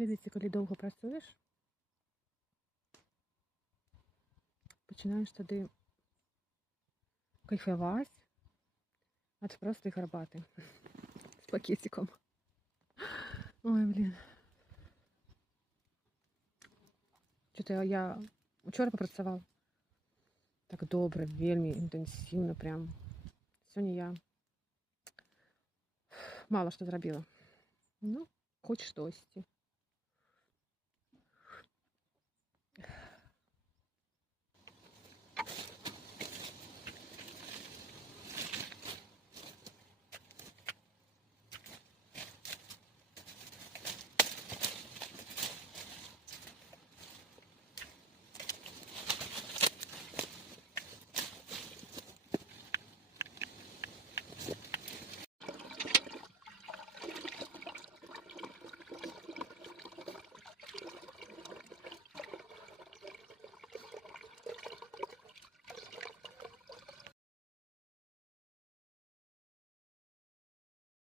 Ведаеце, калі доўга працуеш, пачынаеш тады кайфаваць ад простай гарбаты з пакецікам. Ой, блін. Что-то я учора папрацаваў так добра, вельмі інтэнсіўна прям. Сёння я мала што зрабіла. Ну, хоць штосьці.